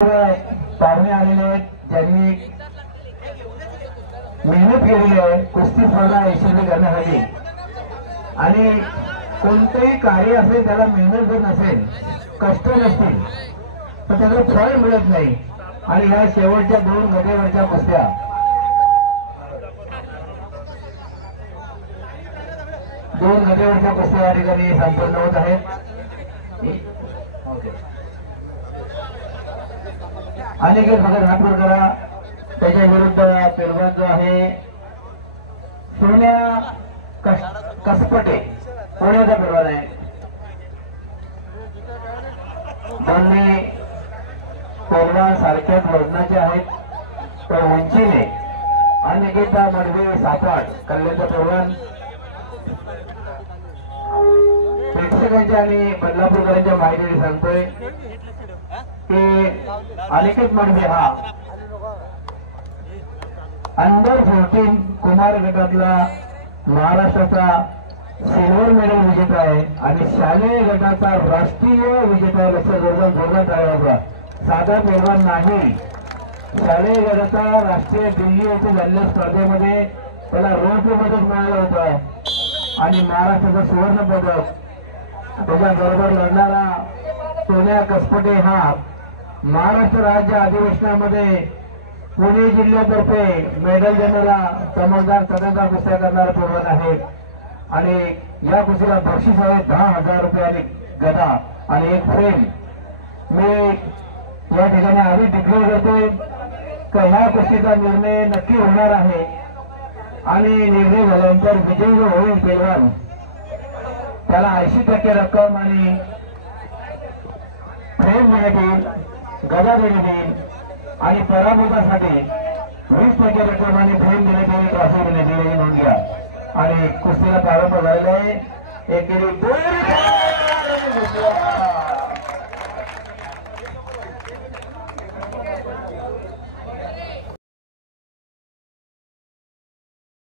पाहुणे आलेले आहेत ज्यांनी मेहनत केलेली आहे कुस्ती स्पर्धा यशस्वी करण्यासाठी। आणि कोणतेही कार्य असेल त्याला मेहनत जर नसेल, कष्ट नसतील तर त्याचं फळ मिळत नाही। आणि ह्या शेवटच्या दोन गदेवरच्या कुस्त्या या ठिकाणी संपन्न होत आहेत। अनिकेत भगत हातवर करा। त्याच्या विरुद्ध पेलवान जो आहे सोन्या कसपटे, पुण्याचा पेलवान आहे। दोन्ही पेलवान सारख्याच वजनाचे आहेत, तर उंचीने अनिकेता मडवे सापाट कल्याणचा पेलवान प्रेक्षकांच्या आणि बदलापूरकरांच्या माहितीने सांगतोय की अनिकेत मडवे हा अंडर 14 कुमार गटातला महाराष्ट्राचा सिल्वर मेडल विजेता आहे आणि शालेय गटाचा राष्ट्रीय विजेता आहे। लक्ष जोरदार आहे, साधा पेलवान नाही। शालेय गटाचा राष्ट्रीय दिल्ली येथे झालेल्या स्पर्धेमध्ये त्याला रौप्य पदक मिळालं होतं आणि महाराष्ट्राचा सुवर्ण पदक त्याच्या बरोबर लढणारा सोन्या कसपटे हा महाराष्ट्र राज्य अधिवेशनामध्ये पुणे जिल्ह्यातर्फे मेडल देणारा चमकदार सदनचा कुस्त्या करणारा पेलवान आहे। आणि या कुस्तीला बक्षीस आहे 10,000 रुपये आणि गदा आणि एक फ्रेम। मी या ठिकाणी आधी डिक्लेअर करतोय की ह्या कुस्तीचा निर्णय नक्की होणार आहे आणि निर्णय झाल्यानंतर विजयी जो होईल पेलवान त्याला 80% रक्कम आणि फ्रेम देण्यात येईल, गदा देण्यात येईल आणि पराभूतासाठी 20% रक्कम आणि फ्रेम देण्यात येईल, ट्रॉफी देण्यात येईल, नोंद घ्या। आणि कुस्तीला प्रारंभ झालेला आहे। एकेरी 2